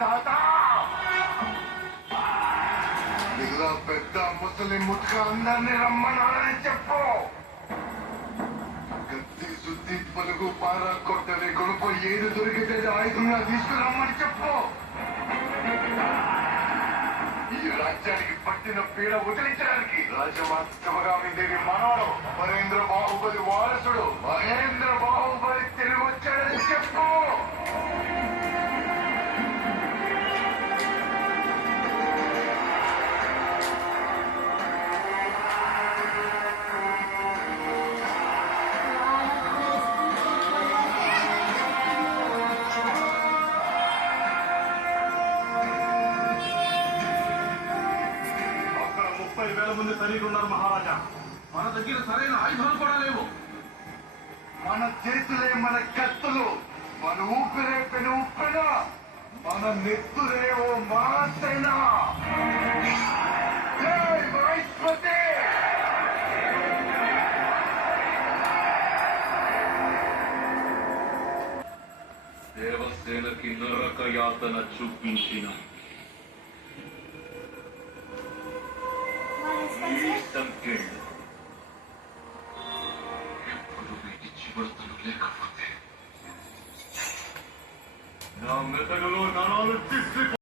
తాత ఇలా పెద్ద ముసలి ముట్క అందరినీ రమ్మనాలని చెప్పు. కత్తి శుద్ధి పలుగు పార కొట్టని కొనుపు ఏది దొరికితే ఆయుధంగా తీసుకురమ్మని చెప్పు. ఈ రాజ్యానికి పట్టిన పీడ వదిలించడానికి రాజమాత శివగామి దేవి మనవడు మహేంద్ర బాహుబలి వారసుడు మహేంద్ర బాహుబలి తిరిగి వచ్చాడని చెప్పు. మంది సైనికులున్నారు మహారాజా. మన దగ్గర సరైన ఆయుధాలు కూడా లేవు. మన చేతులే మన కత్తులు, మన ఊపిరే పెను ఉప్పెన, మన నెత్తురే ఓ మహాసేన. జై మహేశ్వతి. దేవసేనకి నరక యాతన చూపించిన సంఖ్యలు ఎప్పుడు వీటి చివరతలు లేకపోతే నా మెదడులో నరాలు